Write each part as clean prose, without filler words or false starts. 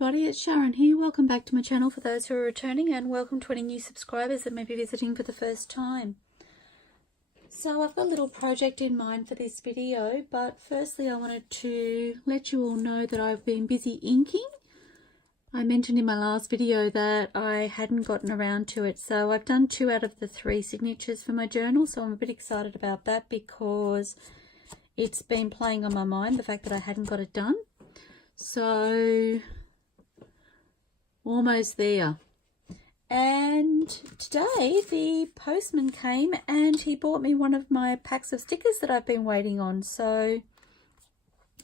everybody, it's Sharon here. Welcome back to my channel for those who are returning, and welcome to any new subscribers that may be visiting for the first time. So I've got a little project in mind for this video, but firstly I wanted to let you all know that I've been busy inking. I mentioned in my last video that I hadn't gotten around to it, so I've done 2 out of the 3 signatures for my journal, so I'm a bit excited about that because it's been playing on my mind, the fact that I hadn't got it done. So almost there. And today the postman came and he bought me one of my packs of stickers that I've been waiting on. So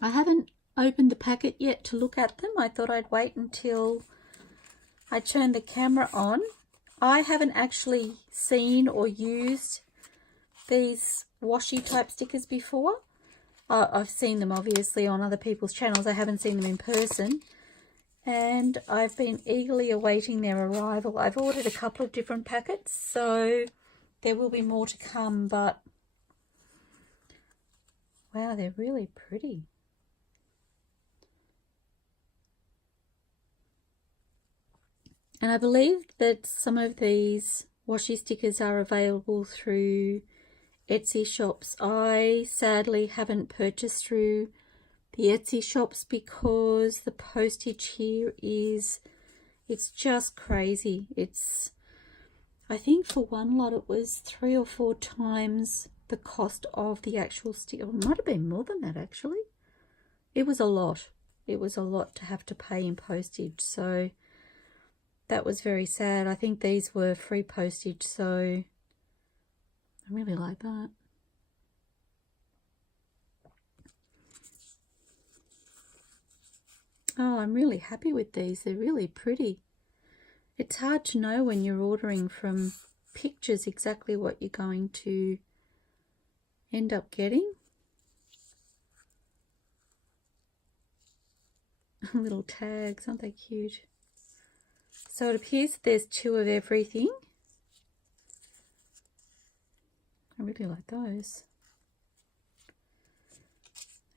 I haven't opened the packet yet to look at them. I thought I'd wait until I turned the camera on. I haven't actually seen or used these washi type stickers before. I've seen them obviously on other people's channels. I haven't seen them in person, and I've been eagerly awaiting their arrival. I've ordered a couple of different packets, so there will be more to come, but wow, they're really pretty. And I believe that some of these washi stickers are available through Etsy shops. I sadly haven't purchased through the Etsy shops because the postage here it's just crazy. I think for one lot it was 3 or 4 times the cost of the actual sticker. It might have been more than that actually. It was a lot. It was a lot to have to pay in postage, so that was very sad. I think these were free postage, so I really like that. Oh, I'm really happy with these. They're really pretty. It's hard to know when you're ordering from pictures exactly what you're going to end up getting. Little tags, aren't they cute? So it appears that there's 2 of everything. I really like those.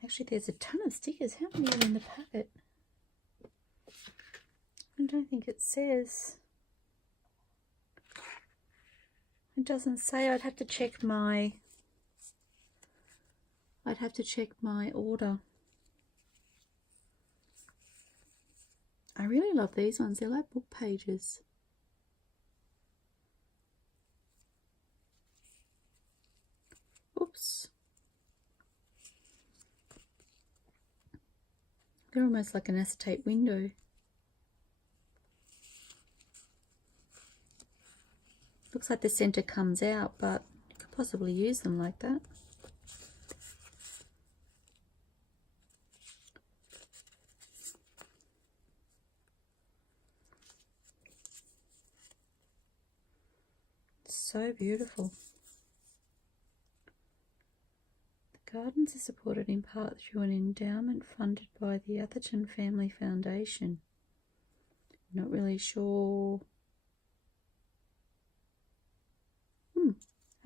Actually, there's a ton of stickers. How many are in the packet? I don't think it says. It doesn't say. I'd have to check my order. I really love these ones. They're like book pages. Oops. They're almost like an acetate window. Looks like the center comes out, but you could possibly use them like that. So beautiful. Gardens are supported in part through an endowment funded by the Atherton Family Foundation. Not really sure.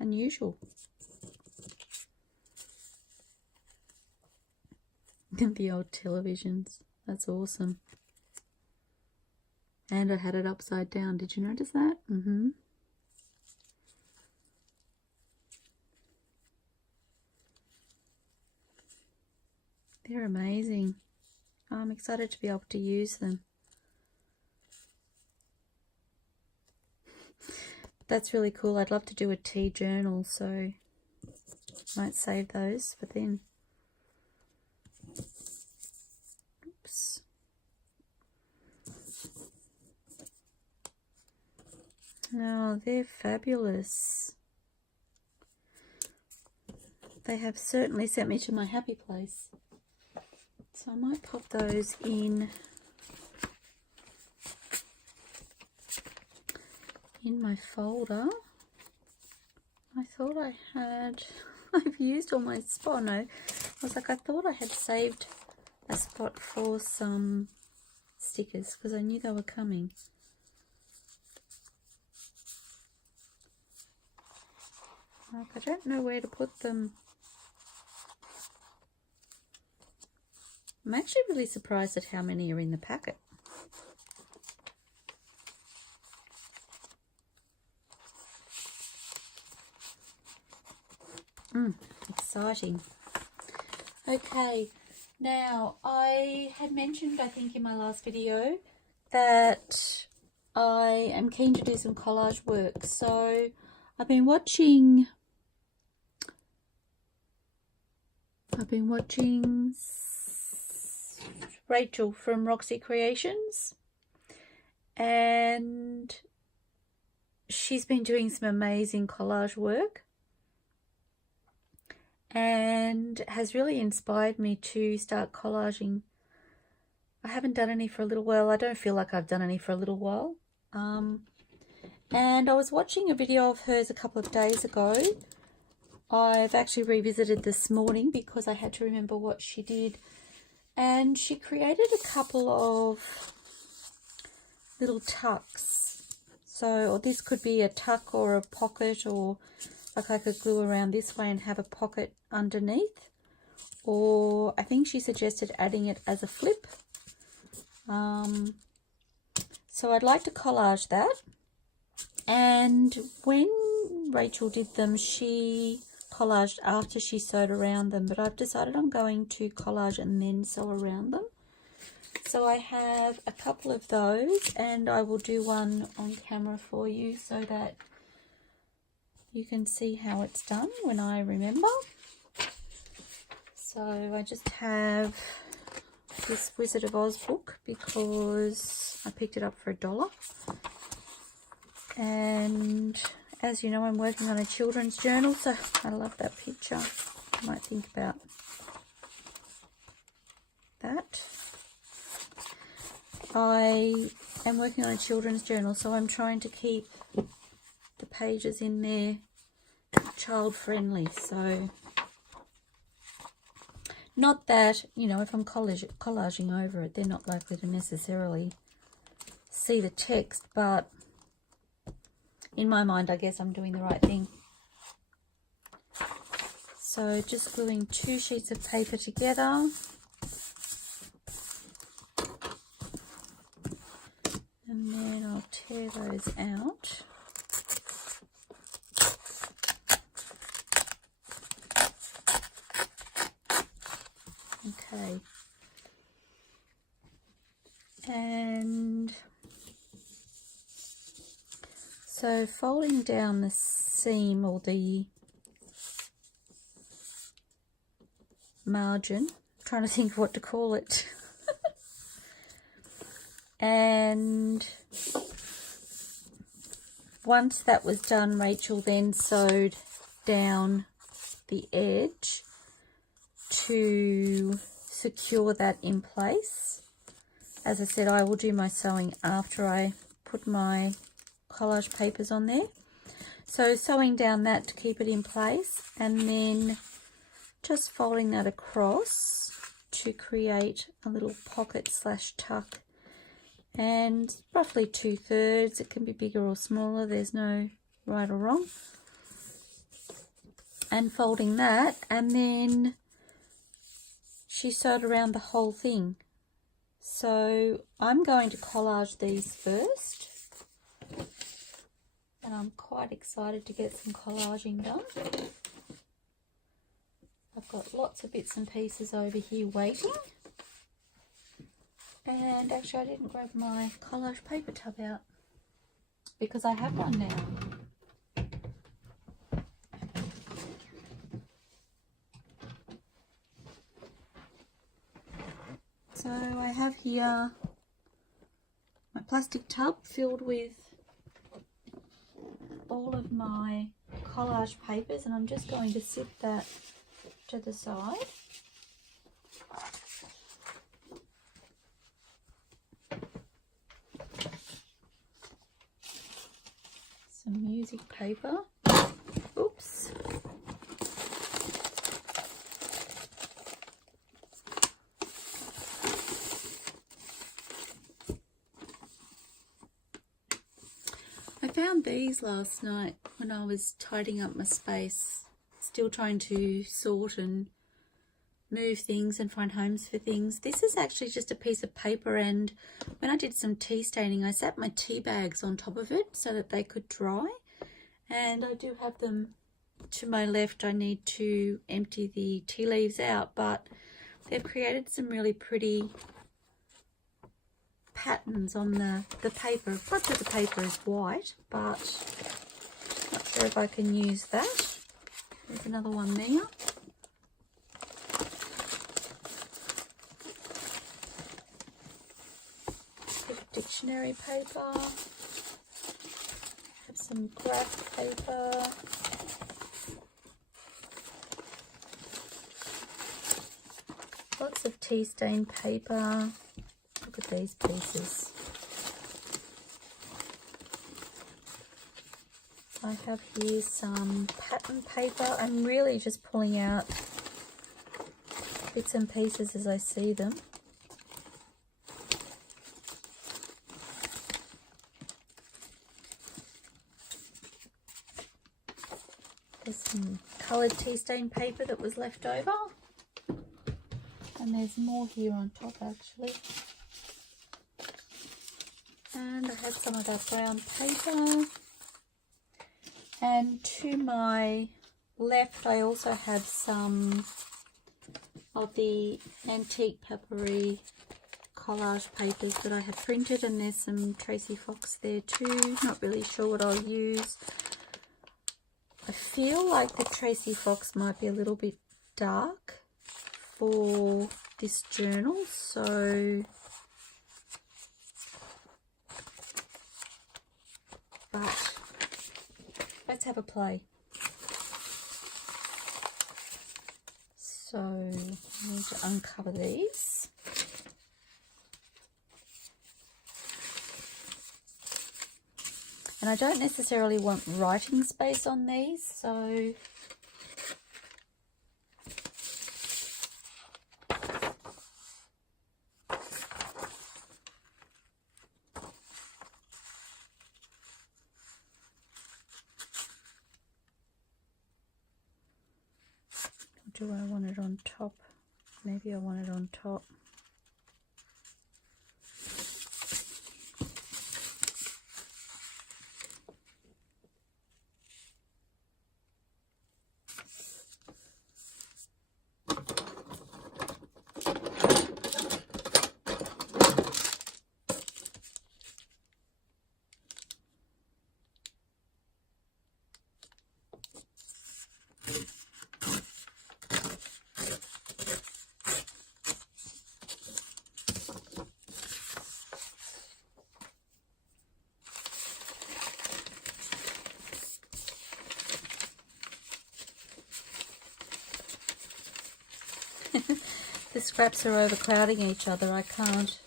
Unusual. The old televisions. That's awesome. And I had it upside down. Did you notice that? They're amazing. I'm excited to be able to use them. That's really cool. I'd love to do a tea journal, so might save those for then. Oops. Oh, they're fabulous. They have certainly sent me to my happy place. So I might pop those in my folder. I thought I had, I've used all my spot. No, I was like, I thought I had saved a spot for some stickers because I knew they were coming. I don't know where to put them. I'm actually really surprised at how many are in the packet. Exciting. Okay, now I had mentioned, I think in my last video, that I am keen to do some collage work. So I've been watching Rachel from Roxy Creations, and she's been doing some amazing collage work and has really inspired me to start collaging. I haven't done any for a little while. I don't feel like I've done any for a little while. And I was watching a video of hers a couple of days ago. I've actually revisited this morning because I had to remember what she did. And she created a couple of little tucks. So, or this could be a tuck or a pocket, or like I could glue around this way and have a pocket underneath. Or I think she suggested adding it as a flip. So I'd like to collage that. And when Rachel did them, she collaged after she sewed around them, but I've decided I'm going to collage and then sew around them. So I have a couple of those, and I will do one on camera for you so that you can see how it's done when I remember. So I just have this Wizard of Oz book because I picked it up for $1. And as you know, I'm working on a children's journal, so I love that picture. I might think about that. I am working on a children's journal, so I'm trying to keep the pages in there child friendly. So not that, you know, if I'm collaging over it, they're not likely to necessarily see the text, but in my mind, I guess I'm doing the right thing. So just gluing 2 sheets of paper together. And then I'll tear those out. Okay. And so folding down the seam, or the margin, I'm trying to think of what to call it. And once that was done, Rachel then sewed down the edge to secure that in place. As I said, I will do my sewing after I put my collage papers on there. So sewing down that to keep it in place, and then just folding that across to create a little pocket slash tuck, and roughly 2/3. It can be bigger or smaller, there's no right or wrong. And folding that, and then she sewed around the whole thing. So I'm going to collage these first, and I'm quite excited to get some collaging done. I've got lots of bits and pieces over here waiting. And actually I didn't grab my collage paper tub out because I have one now. So I have here my plastic tub filled with all of my collage papers, and I'm just going to sit that to the side. Some music paper. Oops. I found these last night when I was tidying up my space, still trying to sort and move things and find homes for things. This is actually just a piece of paper, and when I did some tea staining, I sat my tea bags on top of it so that they could dry, and I do have them to my left I need to empty the tea leaves out, but they've created some really pretty patterns on the paper. Much of the paper is white, but not sure if I can use that. There's another one there. Bit of dictionary paper. Have some graph paper. Lots of tea stain paper. Look at these pieces. I have here some pattern paper. I'm really just pulling out bits and pieces as I see them. There's some coloured tea stain paper that was left over. And there's more here on top actually. And I have some of that brown paper. And to my left I also have some of the AntiquePaperie collage papers that I have printed, and there's some Tracie Fox there too. Not really sure what I'll use. I feel like the Tracie Fox might be a little bit dark for this journal, so but let's have a play. So I need to uncover these. And I don't necessarily want writing space on these, so do I want it on top? Maybe I want it on top. The scraps are overcrowding each other. I can't.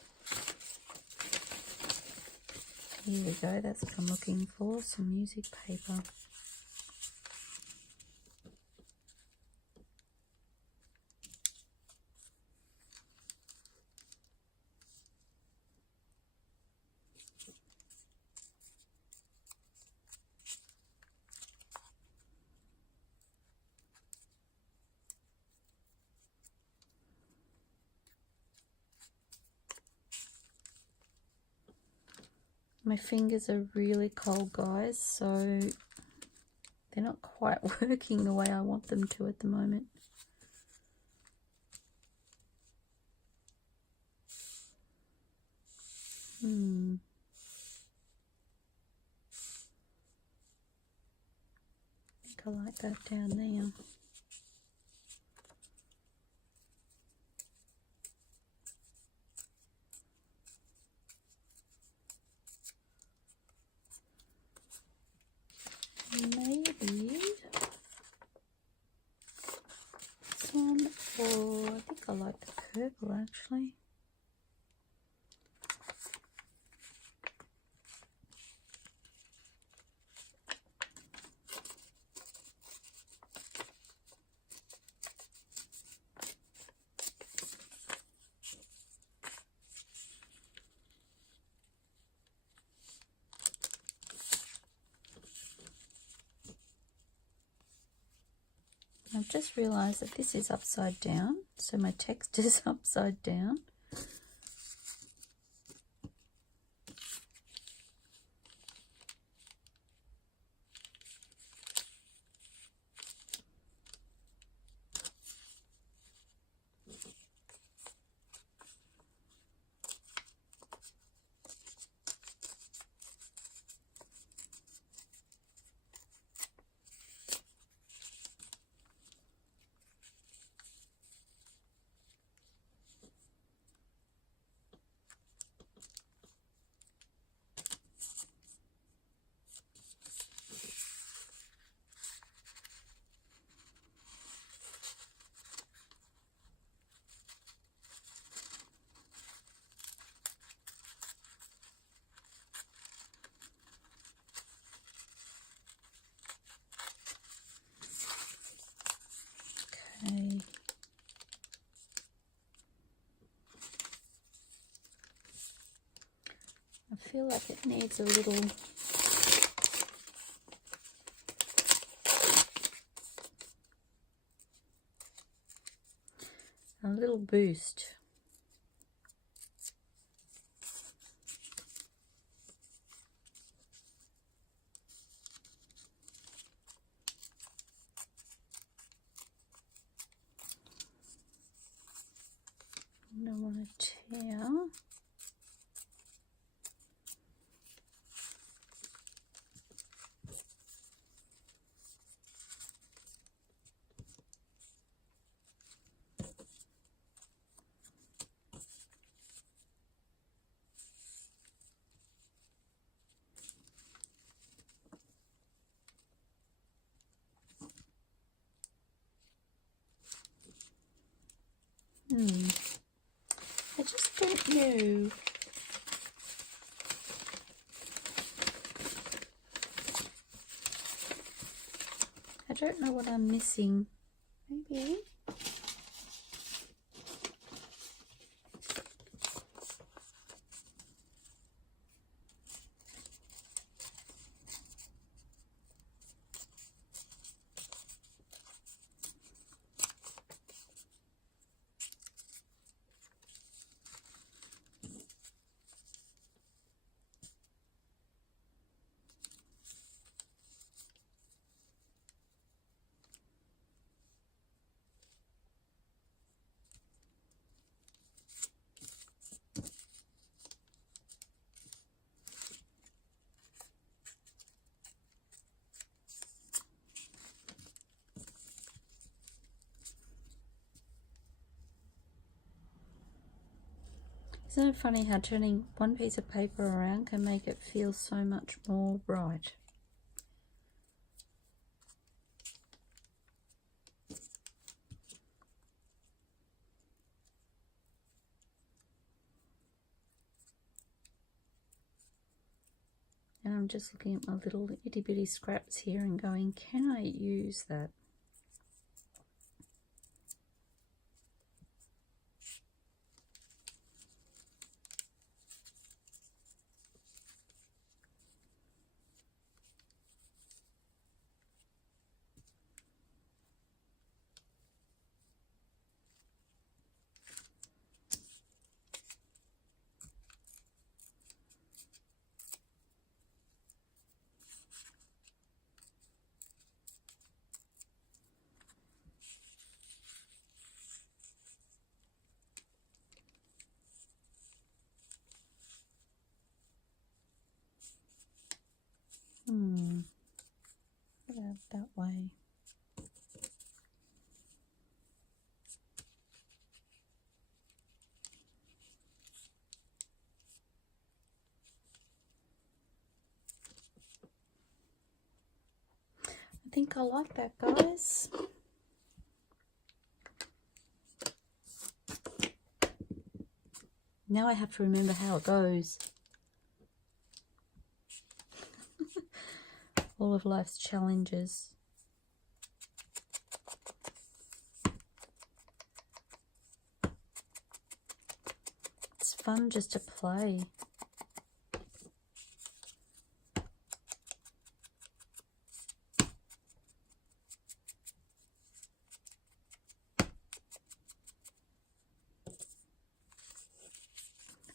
Here we go. That's what I'm looking for. Some music paper. My fingers are really cold, guys, so they're not quite working the way I want them to at the moment. I think I like that down there. Maybe some, or I think I like the purple actually. I've just realised that this is upside down, so my text is upside down. Okay. I feel like it needs a little boost. I don't want to tear. I just don't know. I don't know what I'm missing. Maybe. Isn't it funny how turning one piece of paper around can make it feel so much more right? And I'm just looking at my little itty bitty scraps here and going, can I use that? Put it out that way. I think I like that, guys. Now I have to remember how it goes. All of life's challenges. It's fun just to play.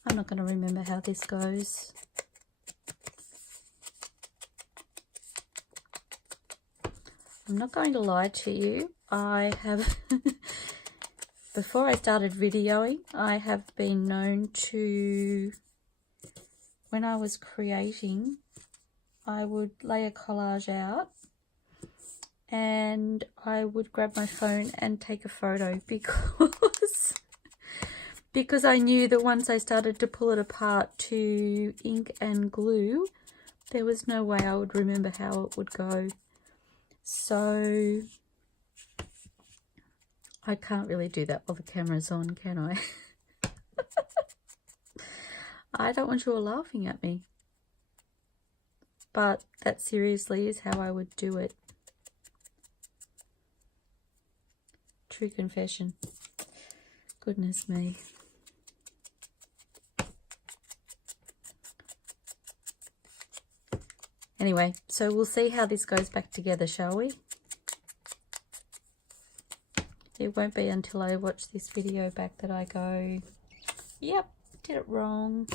I'm not going to remember how this goes. I'm not going to lie to you. I have, before I started videoing, I have been known to, when I was creating, I would lay a collage out and I would grab my phone and take a photo because I knew that once I started to pull it apart to ink and glue, there was no way I would remember how it would go. So I can't really do that while the camera's on, can I? I don't want you all laughing at me. But that seriously is how I would do it. true confession. Goodness me. Anyway, so we'll see how this goes back together, shall we? It won't be until I watch this video back that I go, yep, did it wrong.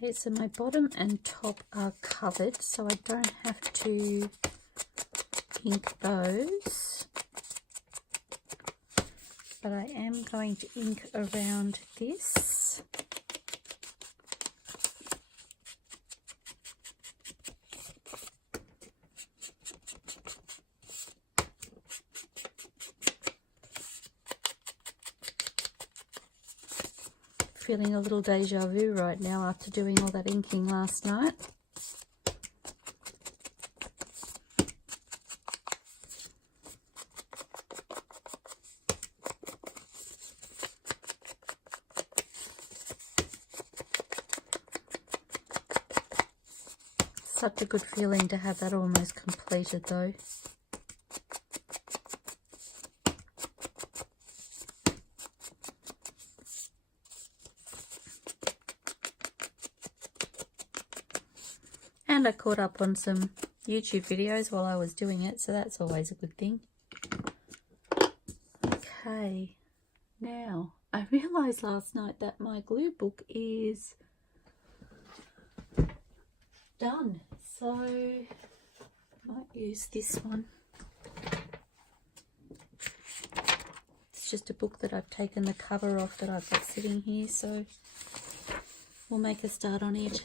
Okay, so my bottom and top are covered, so I don't have to ink those, but I am going to ink around this. Feeling a little deja vu right now after doing all that inking last night. Such a good feeling to have that almost completed though. And I caught up on some YouTube videos while I was doing it, so that's always a good thing. Okay, now I realised last night that my glue book is done, so I might use this one. It's just a book that I've taken the cover off that I've got sitting here, so we'll make a start on it.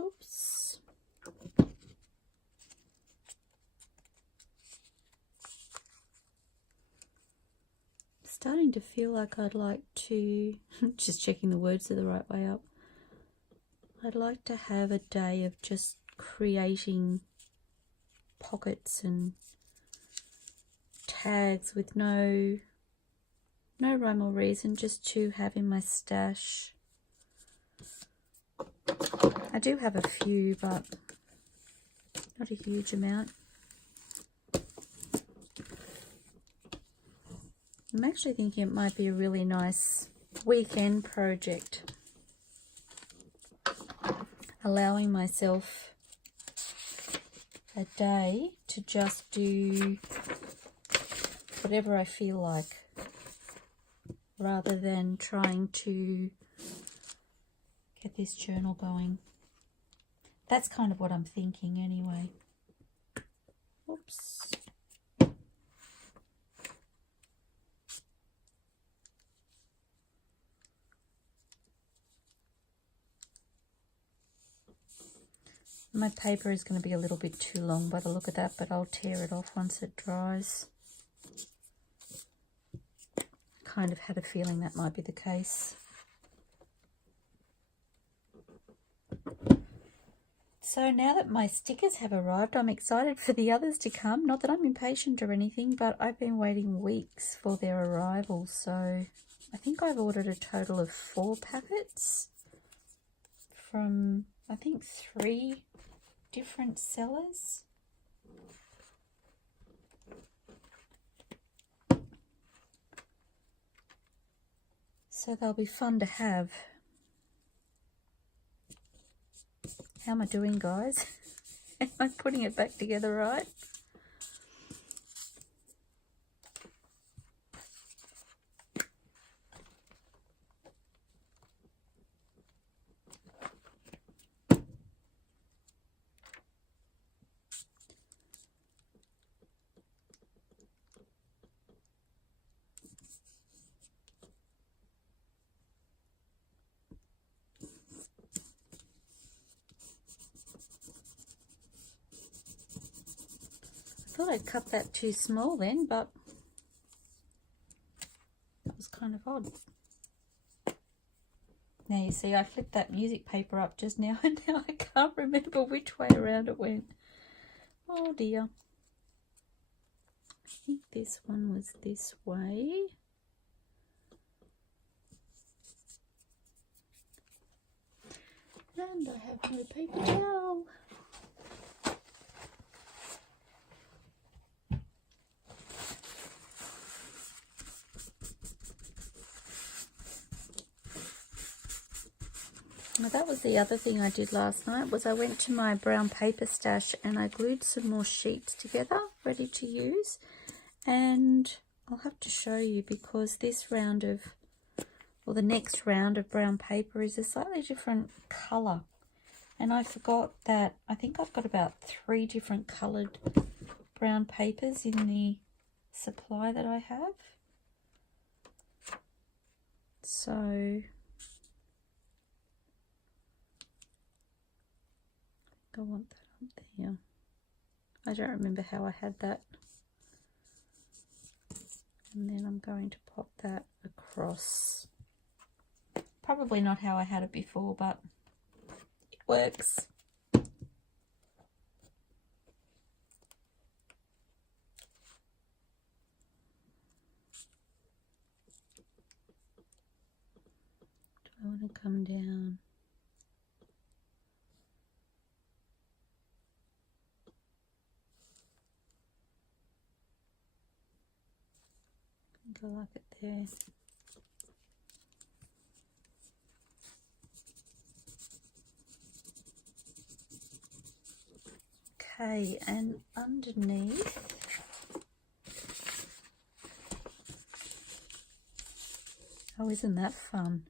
Oops. Starting to feel like I'd like to, just checking the words are the right way up, I'd like to have a day of just creating pockets and tags with no rhyme or reason, just to have in my stash. I do have a few, but not a huge amount. I'm actually thinking it might be a really nice weekend project, allowing myself a day to just do whatever I feel like, rather than trying to get this journal going. That's kind of what I'm thinking anyway. Oops. My paper is going to be a little bit too long by the look of that, but I'll tear it off once it dries. Kind of had a feeling that might be the case. So now that my stickers have arrived, I'm excited for the others to come. Not that I'm impatient or anything, but I've been waiting weeks for their arrival. So I think I've ordered a total of 4 packets from, I think, 3 different sellers. So they'll be fun to have. How am I doing, guys? Am I putting it back together right? thought I'd cut that too small then, but that was kind of odd. Now you see I flipped that music paper up just now and now I can't remember which way around it went. Oh dear. I think this one was this way. And I have no paper towel. Now that was the other thing I did last night, was I went to my brown paper stash and I glued some more sheets together ready to use, and I'll have to show you because this round of, or the next round of brown paper is a slightly different colour, and I forgot that I think I've got about 3 different coloured brown papers in the supply that I have. So I want that up there. I don't remember how I had that. And then I'm going to pop that across. Probably not how I had it before, but it works. Do I want to come down? I like it there. Okay, and underneath oh, isn't that fun?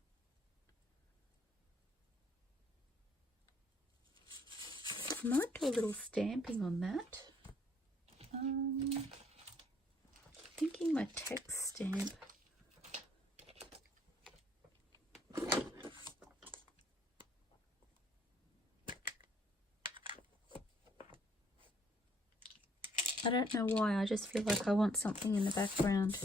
I might do a little stamping on that. Thinking my text stamp. I don't know why, I just feel like I want something in the background.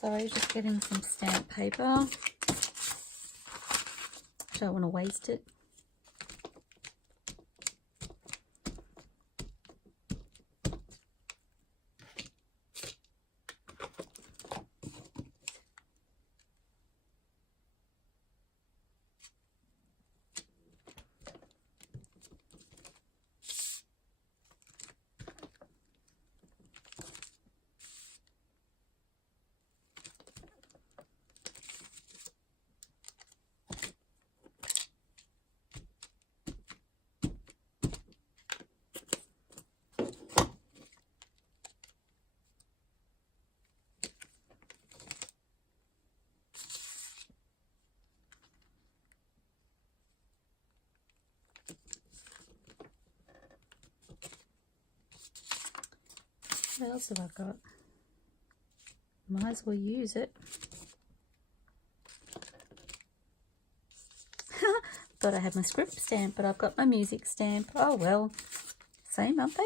Sorry, just getting some stamp paper. I don't want to waste it. What else have I got? Might as well use it. Thought I had my script stamp, but I've got my music stamp. Oh well, same, aren't they?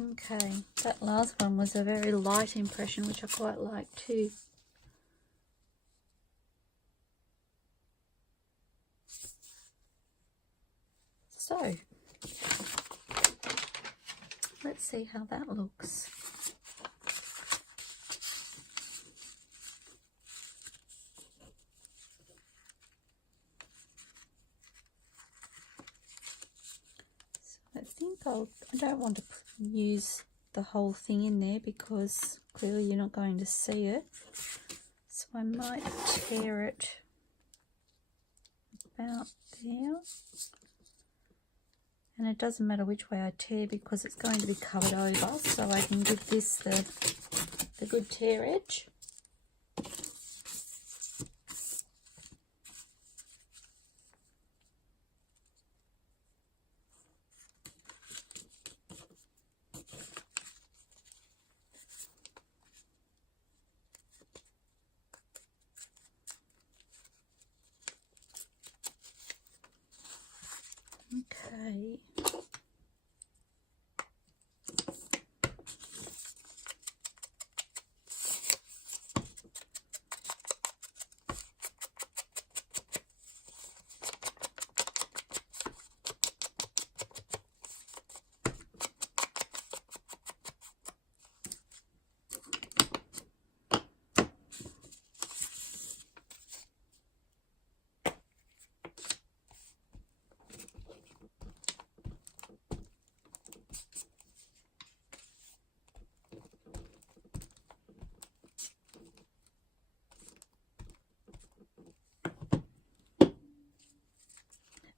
Okay, that last one was a very light impression, which I quite like too. So, let's see how that looks. So I think I don't want to use the whole thing in there because clearly you're not going to see it. So I might tear it about there. And it doesn't matter which way I tear because it's going to be covered over, so I can give this the good tear edge. Okay.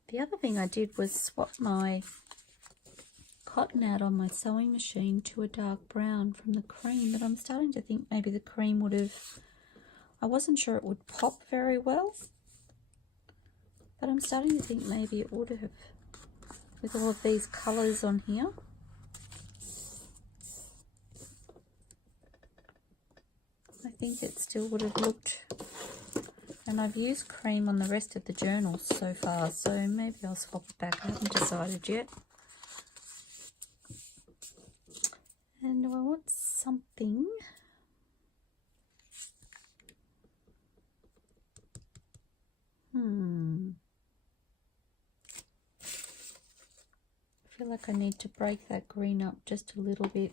The other thing I did was swap my cotton out on my sewing machine to a dark brown from the cream, but I'm starting to think maybe the cream would have, I wasn't sure it would pop very well, but I'm starting to think maybe it would have, with all of these colours on here. I think it still would have looked, and I've used cream on the rest of the journals so far, so maybe I'll swap it back. I haven't decided yet. And do I want something? I feel like I need to break that green up just a little bit.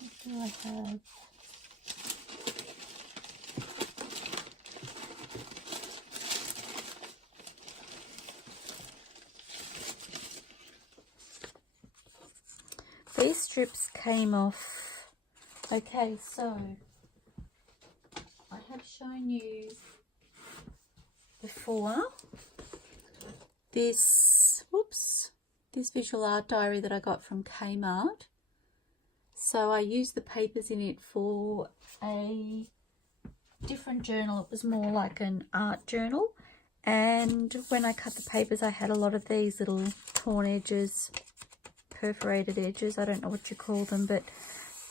What do I have? These strips came off. Okay, so I have shown you before this, this visual art diary that I got from Kmart. So I used the papers in it for a different journal. It was more like an art journal. And when I cut the papers, I had a lot of these little torn edges, perforated edges, I don't know what you call them, but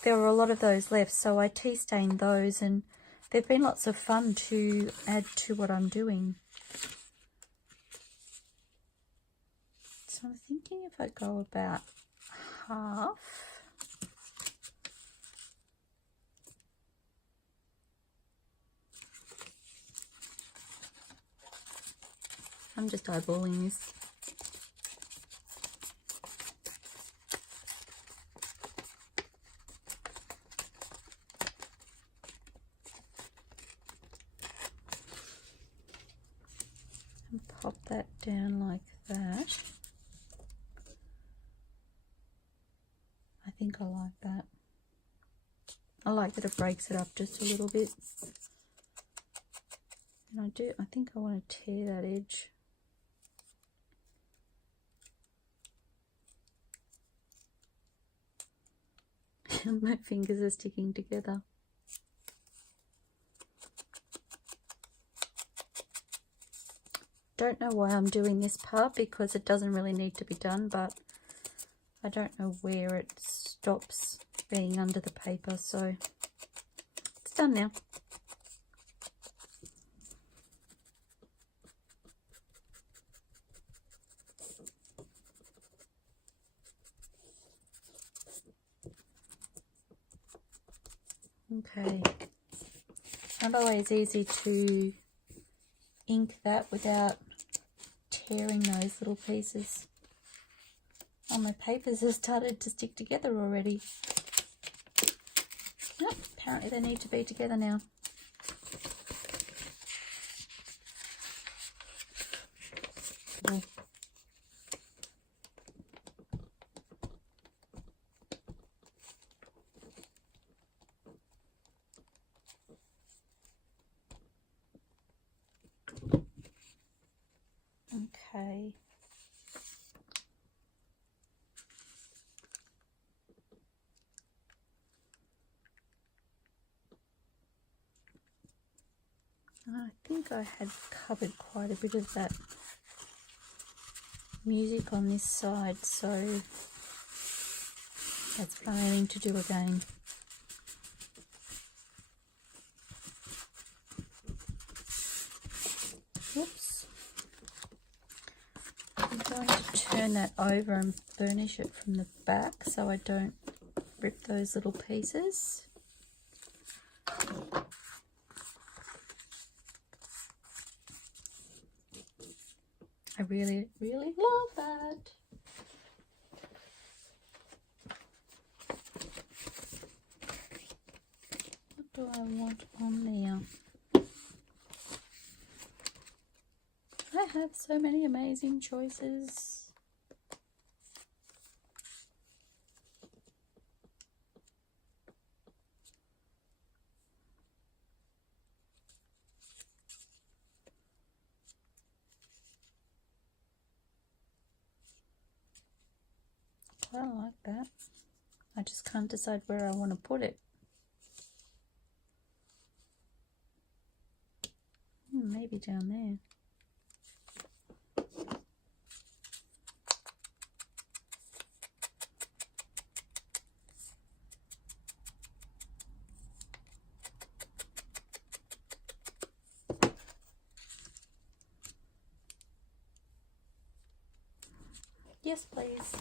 there were a lot of those left, so I tea stained those, and they've been lots of fun to add to what I'm doing. So I'm thinking if I go about half, I'm just eyeballing this. And pop that down like that. I think I like that. I like that it breaks it up just a little bit. And I think I want to tear that edge. My fingers are sticking together. Don't know why I'm doing this part, because it doesn't really need to be done, but I don't know where it stops being under the paper, so it's done now. Okay, not always easy to ink that without tearing those little pieces. Oh, my papers have started to stick together already. Nope, apparently they need to be together now. Oh. Okay. I think I had covered quite a bit of that music on this side, so that's what I'm aiming to do again. going to turn that over and burnish it from the back so I don't rip those little pieces. I really, really love that. What do I want on there? I have so many amazing choices. I like that. I just can't decide where I want to put it. Maybe down there. Yes, please.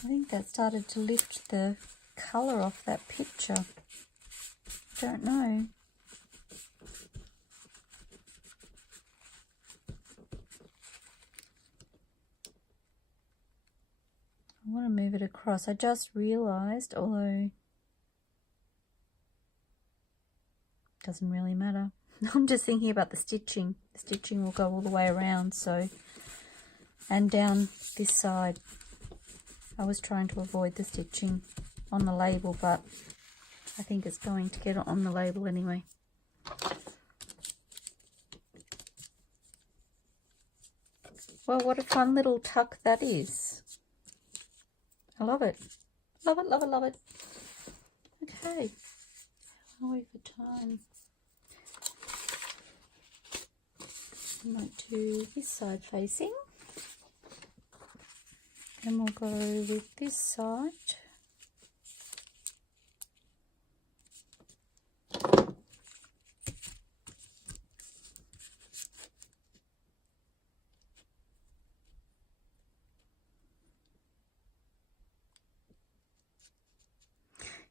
I think that started to lift the colour off that picture. Don't know. I want to move it across. I just realised, although it doesn't really matter. I'm just thinking about the stitching. The stitching will go all the way around, so, and down this side. I was trying to avoid the stitching on the label, but I think it's going to get on the label anyway. Well, what a fun little tuck that is. I love it. Love it, love it, love it. Okay. How are we for time? I might do this side facing. Then we'll go with this side.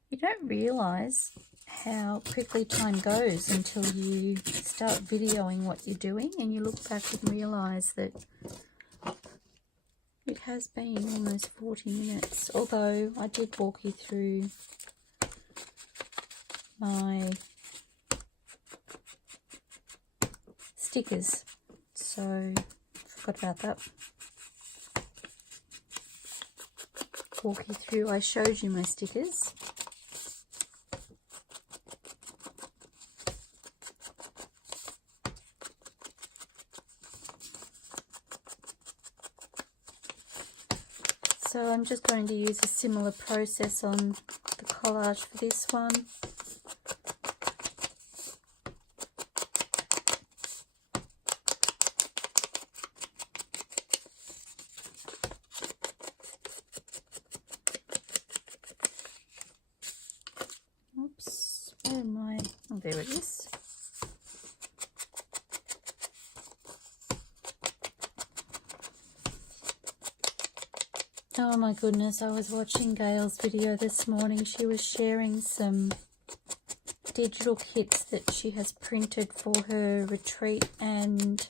You don't realise how quickly time goes until you start videoing what you're doing and you look back and realise that it has been almost 40 minutes, although I did walk you through my stickers, so forgot about that. Walk you through, I showed you my stickers. So I'm just going to use a similar process on the collage for this one. Oops, where am I? Oh, there it is. Oh my goodness, I was watching Gayle's video this morning. She was sharing some digital kits that she has printed for her retreat and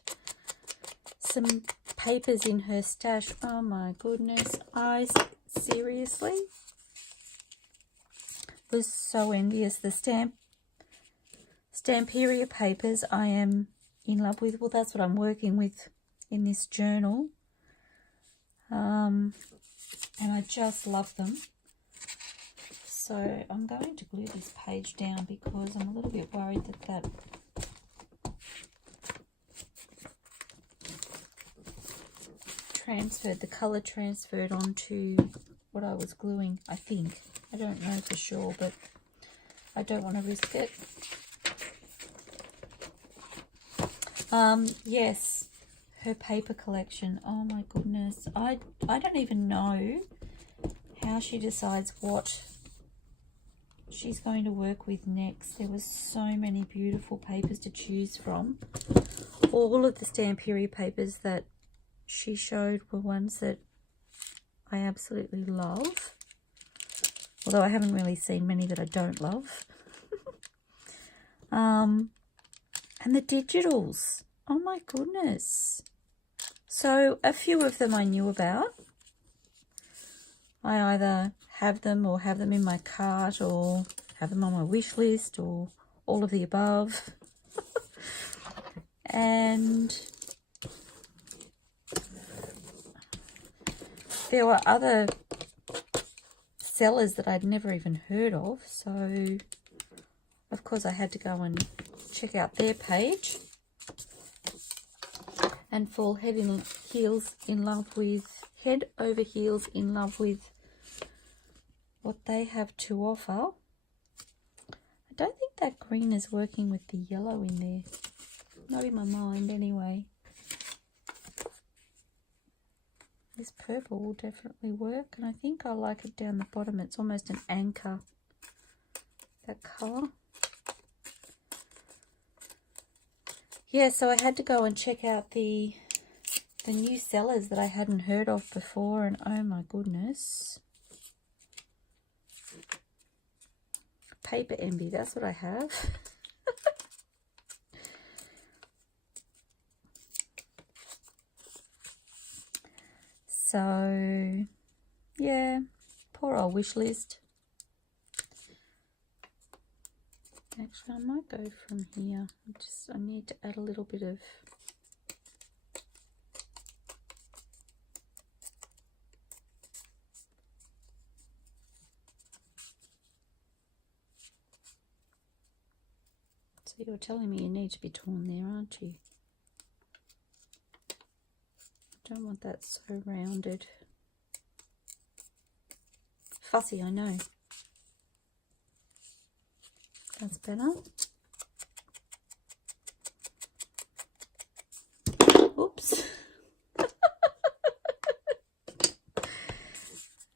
some papers in her stash. Oh my goodness, I seriously was so envious. The Stamperia papers I am in love with. Well, that's what I'm working with in this journal. And I just love them. So I'm going to glue this page down because I'm a little bit worried that transferred, the colour transferred onto what I was gluing, I think. I don't know for sure, but I don't want to risk it. Yes, her paper collection. Oh my goodness. I don't even know how she decides what she's going to work with next. There was so many beautiful papers to choose from. All of the Stamperie papers that she showed were ones that I absolutely love. Although I haven't really seen many that I don't love. And the digitals. Oh my goodness. So a few of them I knew about. I either have them or have them in my cart or have them on my wish list or all of the above. And there were other sellers that I'd never even heard of, so of course I had to go and check out their page and fall head over heels in love with what they have to offer. I don't think that green is working with the yellow in there. Not in my mind anyway. This purple will definitely work, and I think I like it down the bottom. It's almost an anchor, that colour. Yeah, so I had to go and check out the new sellers that I hadn't heard of before, and oh my goodness. Paper envy, that's what I have. So, yeah, poor old wish list. Actually, I might go from here. I need to add a little bit of so you're telling me you need to be torn there, aren't you? Don't want that so rounded. Fussy, I know. That's better. Oops.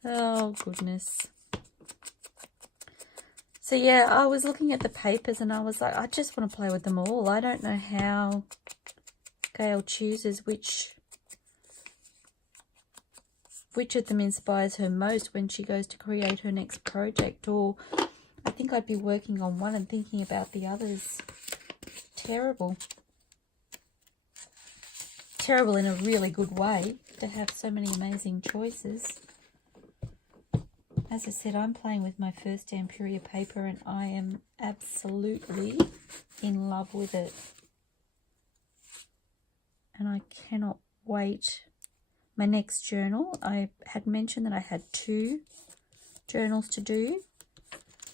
Oh, goodness. So, yeah, I was looking at the papers and I was like, I just want to play with them all. I don't know how Gayle chooses which of them inspires her most when she goes to create her next project. Or I think I'd be working on one and thinking about the others. Terrible. Terrible in a really good way to have so many amazing choices. As I said, I'm playing with my first Stamperie paper and I am absolutely in love with it. And I cannot wait. My next journal, I had mentioned that I had 2 journals to do.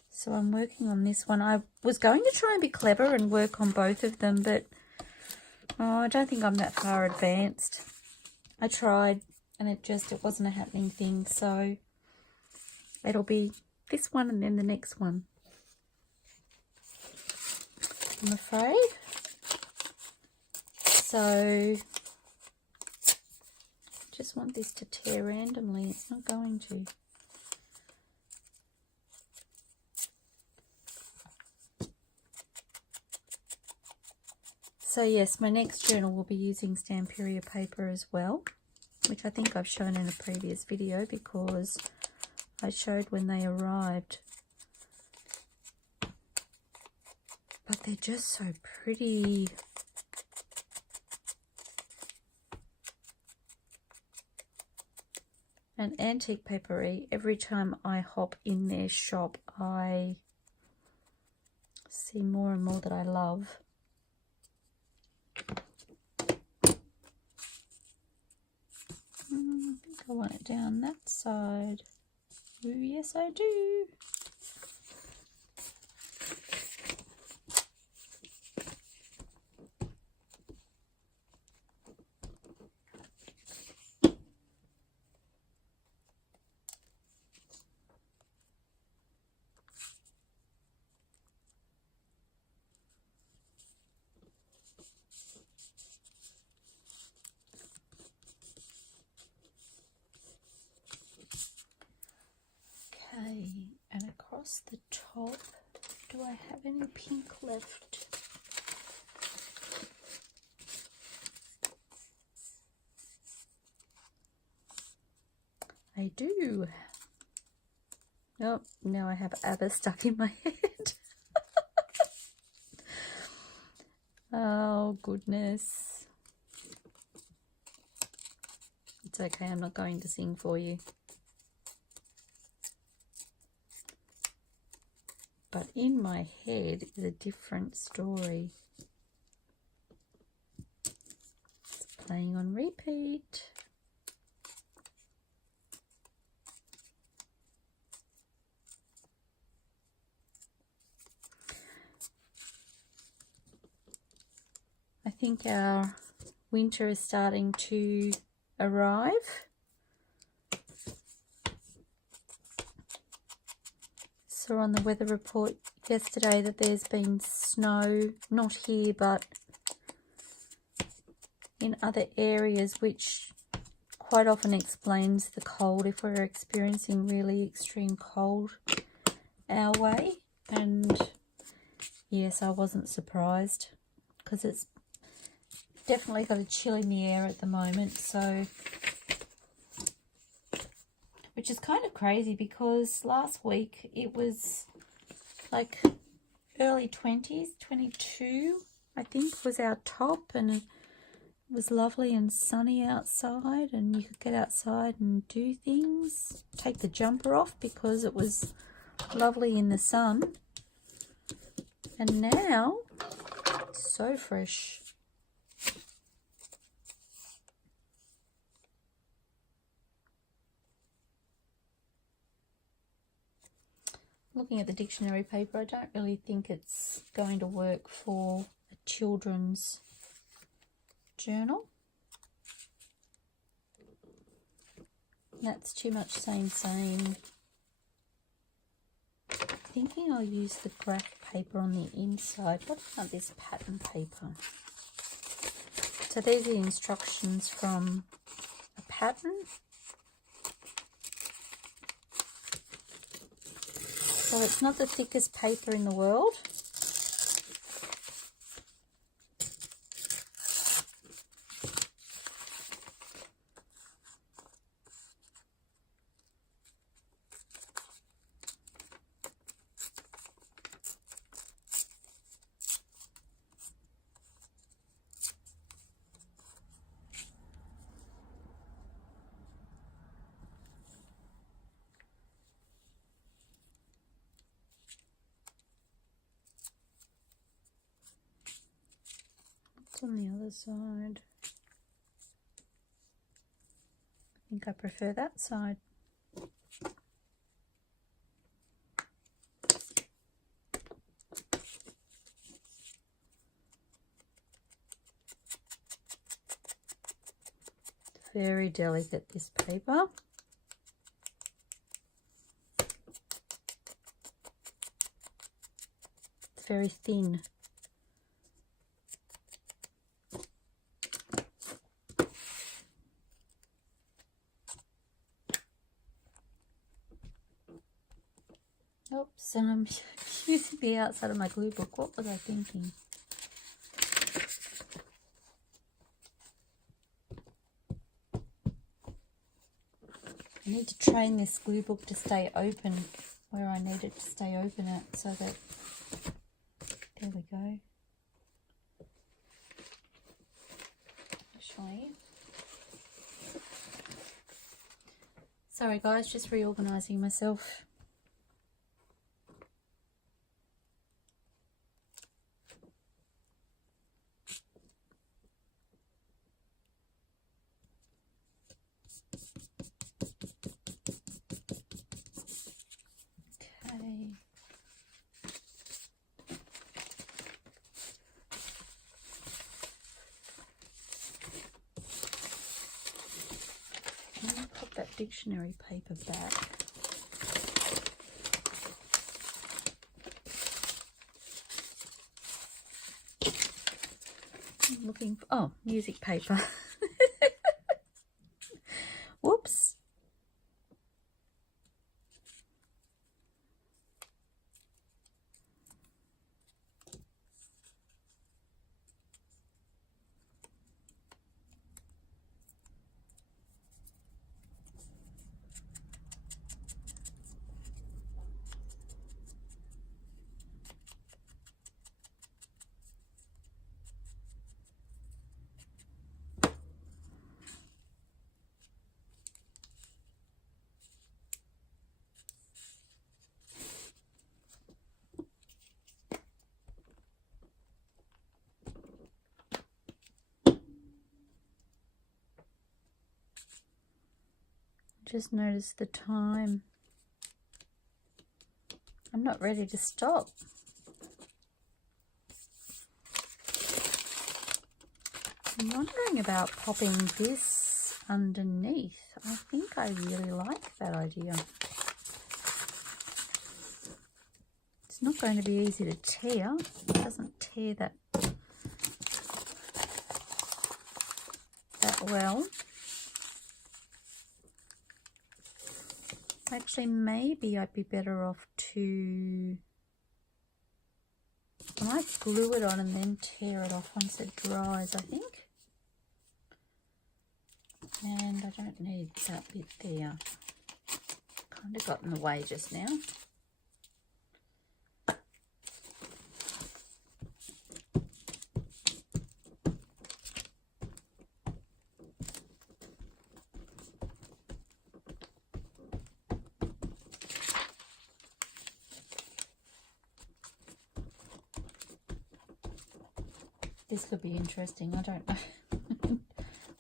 So I'm working on this one. I was going to try and be clever and work on both of them, but I don't think I'm that far advanced. I tried and it wasn't a happening thing. So it'll be this one and then the next one, I'm afraid. So just want this to tear randomly. It's not going to. So yes, my next journal will be using Stamperie paper as well, which I think I've shown in a previous video because I showed when they arrived. But they're just so pretty. And AntiquePaperie, every time I hop in their shop, I see more and more that I love. I think I want it down that side. Ooh, yes I do. across the top. Do I have any pink left? I do. Oh, now I have ABBA stuck in my head. Oh, goodness. It's okay, I'm not going to sing for you. But in my head is a different story. It's playing on repeat. I think our winter is starting to arrive. Saw on the weather report yesterday that there's been snow, not here but in other areas, which quite often explains the cold if we're experiencing really extreme cold our way. And yes, I wasn't surprised because it's definitely got a chill in the air at the moment, so which is kind of crazy because last week it was like early 20s, 22 I think was our top, and it was lovely and sunny outside and you could get outside and do things, take the jumper off because it was lovely in the sun, and now it's so fresh. Looking at the dictionary paper, I don't really think it's going to work for a children's journal. That's too much same. Thinking I'll use the graph paper on the inside. What about this pattern paper? So these are the instructions from a pattern. So it's not the thickest paper in the world. On the other side, I think I prefer that side. Very delicate, this paper. It's very thin. Oops, and I'm using the outside of my glue book. What was I thinking? I need to train this glue book to stay open where I need it to stay open at, so that, there we go. I'll show you. Sorry guys, just reorganizing myself. Dictionary paper back. I'm looking for, oh, music paper. Whoops. Just notice the time. I'm not ready to stop. I'm wondering about popping this underneath. I think I really like that idea. It's not going to be easy to tear. It doesn't tear that well. Actually, maybe I'd be better off to... I might glue it on and then tear it off once it dries, I think. And I don't need that bit there. Kind of got in the way just now. This could be interesting. I don't know.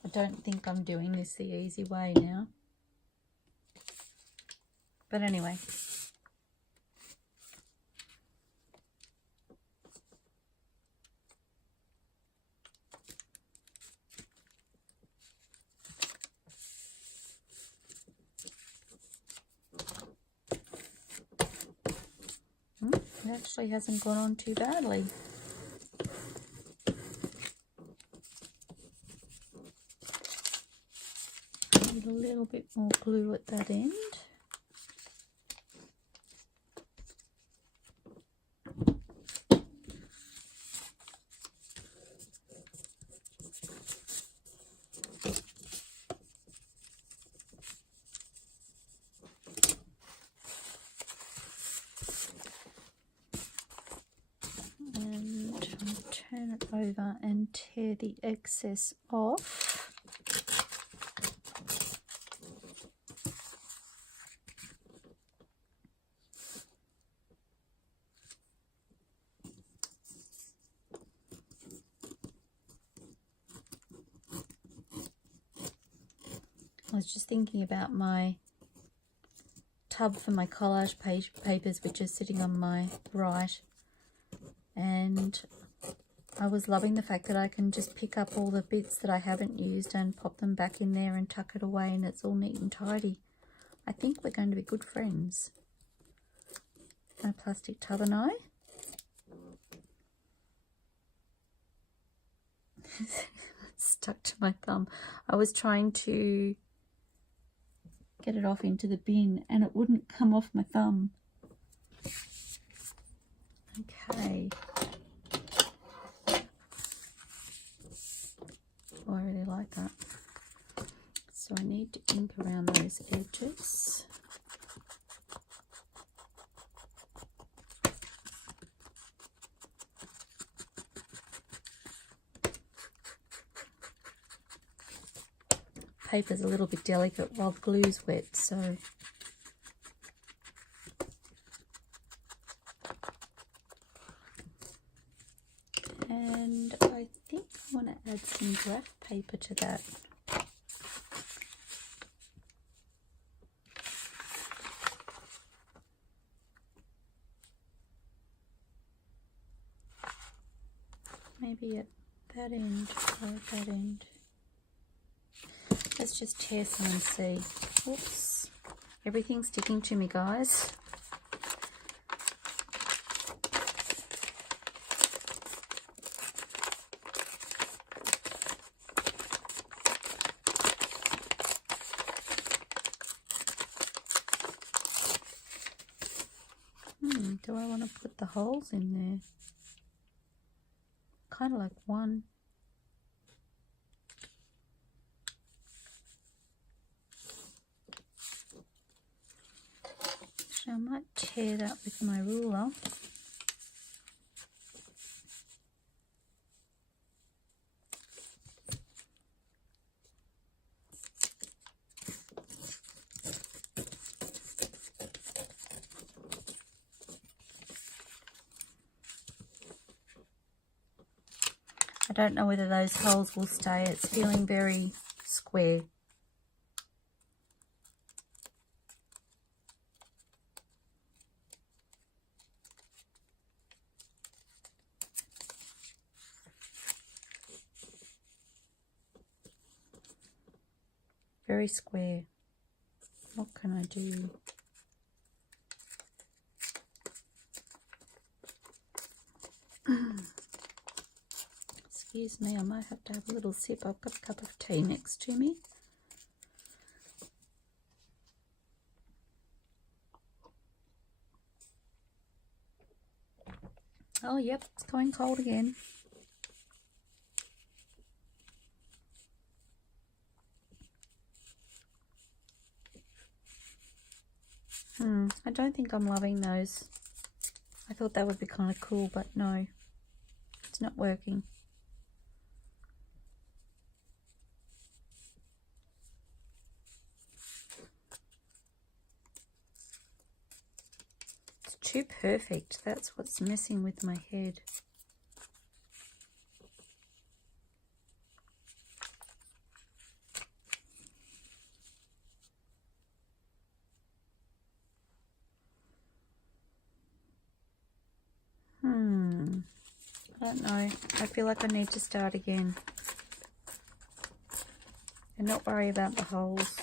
I don't think I'm doing this the easy way now. But anyway. It actually hasn't gone on too badly. A little bit more glue at that end. And I'll turn it over and tear the excess off. I was just thinking about my tub for my collage papers, which is sitting on my right, and I was loving the fact that I can just pick up all the bits that I haven't used and pop them back in there and tuck it away, and it's all neat and tidy. I think we're going to be good friends. My plastic tub and I. Stuck to my thumb. I was trying to get it off into the bin and it wouldn't come off my thumb. Okay. Oh, I really like that. So I need to ink around those edges. Paper's a little bit delicate while the glue's wet, so and I think I want to add some graph paper to that. Maybe at that end or at that end. Let's just tear some and see. Oops. Everything's sticking to me, guys. Do I want to put the holes in there? Kind of like one. Actually, I might tear that with my ruler. I don't know whether those holes will stay. It's feeling very square. very square. What can I do? Excuse me, I might have to have a little sip. I've got a cup of tea next to me. Oh, yep, it's going cold again. I don't think I'm loving those. I thought that would be kind of cool, but no, it's not working. It's too perfect. That's what's messing with my head. I don't know. I feel like I need to start again and not worry about the holes.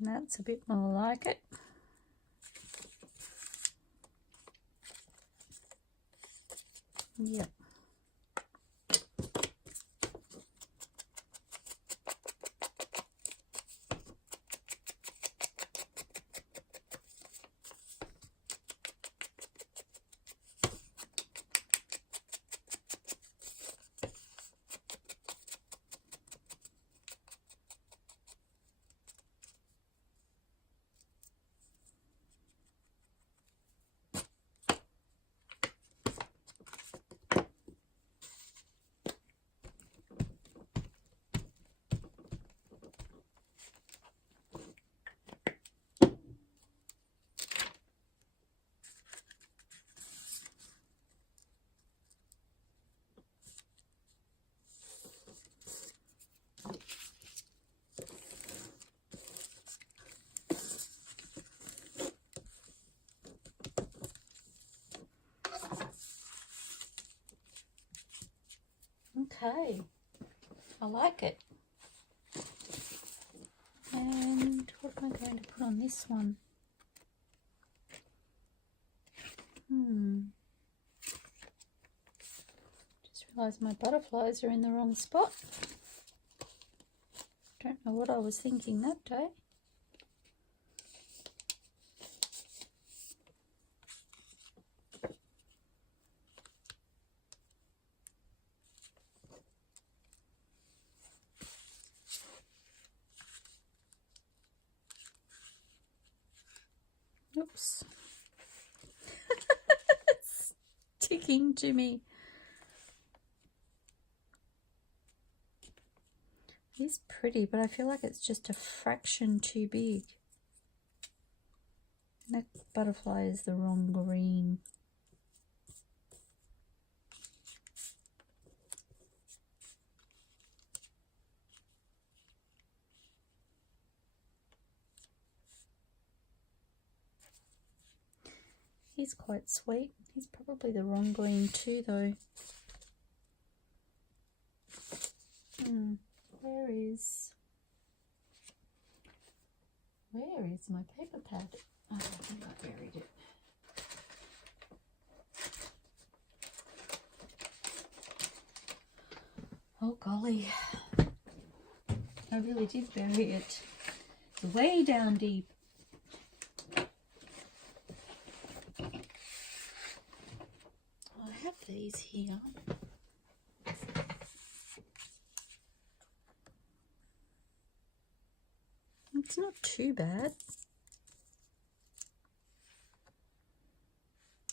And that's a bit more like it. Yep. Okay, I like it. And what am I going to put on this one? Just realised my butterflies are in the wrong spot. Don't know what I was thinking that day. Oops. It's sticking to me. It's pretty, but I feel like it's just a fraction too big. That butterfly is the wrong green. He's quite sweet. He's probably the wrong green too, though. Where is my paper pad? Oh, I think I buried it. Oh golly, I really did bury it. It's way down deep. I have these here. It's not too bad.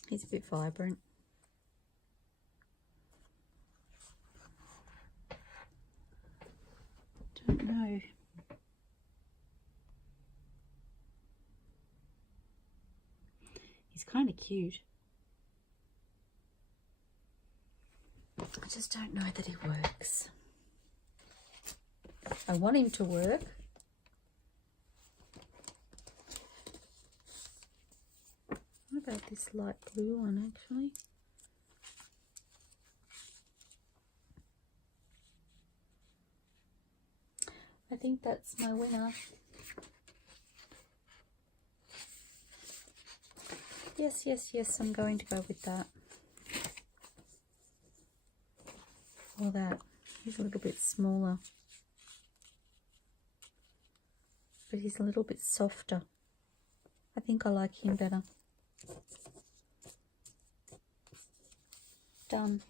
He's a bit vibrant. Don't know. He's kind of cute. I just don't know that he works. I want him to work, about this light blue one actually? I think that's my winner. Yes, yes, yes, I'm going to go with that. Or that. He's a little bit smaller. But he's a little bit softer. I think I like him better. Done.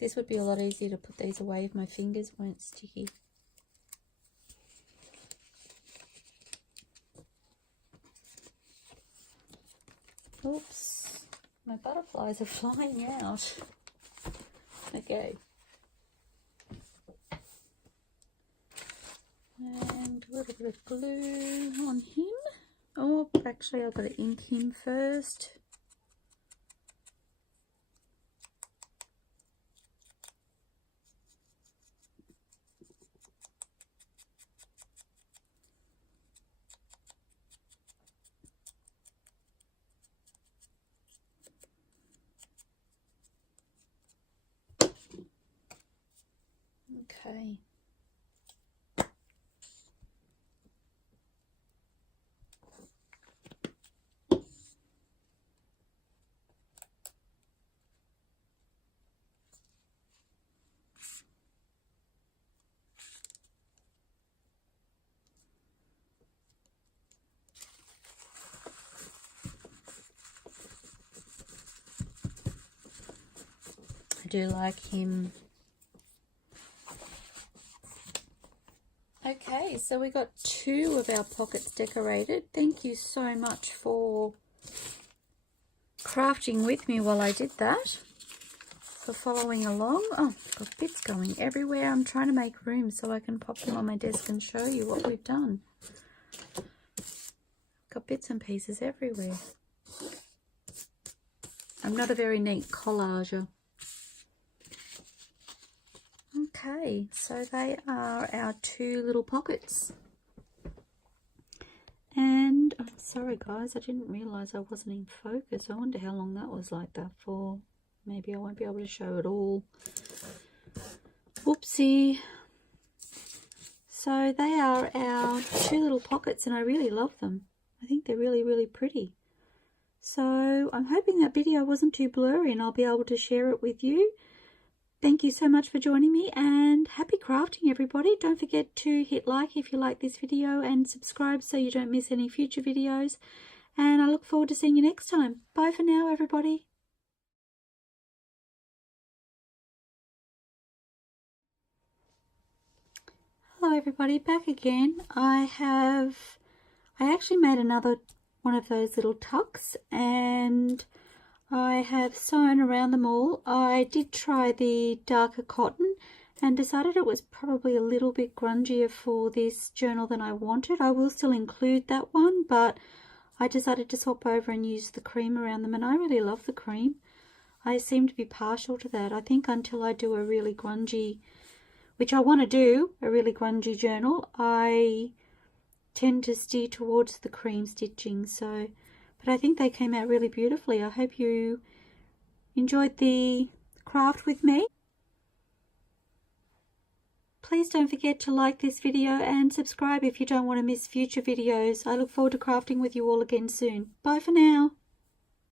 This would be a lot easier to put these away if my fingers weren't sticky. Oops, my butterflies are flying out. Okay. And a little bit of glue on him. Oh, actually I've got to ink him first. Okay. I do like him. Okay, so we got 2 of our pockets decorated. Thank you so much for crafting with me while I did that, for following along. Oh, got bits going everywhere. I'm trying to make room so I can pop them on my desk and show you what we've done. Got bits and pieces everywhere. I'm not a very neat collager. Okay, so they are our 2 little pockets. And I'm sorry guys, I didn't realise I wasn't in focus. I wonder how long that was like that for. Maybe I won't be able to show it all. Whoopsie. So they are our 2 little pockets and I really love them. I think they're really, really pretty. So I'm hoping that video wasn't too blurry and I'll be able to share it with you. Thank you so much for joining me and happy crafting everybody. Don't forget to hit like if you like this video and subscribe so you don't miss any future videos. And I look forward to seeing you next time. Bye for now everybody. Hello everybody, back again. I actually made another one of those little tucks and I have sewn around them all. I did try the darker cotton and decided it was probably a little bit grungier for this journal than I wanted. I will still include that one, but I decided to swap over and use the cream around them, and I really love the cream. I seem to be partial to that. I think until I do a really grungy, which I want to do, a really grungy journal, I tend to steer towards the cream stitching. So, but I think they came out really beautifully. I hope you enjoyed the craft with me. Please don't forget to like this video and subscribe if you don't want to miss future videos. I look forward to crafting with you all again soon. Bye for now.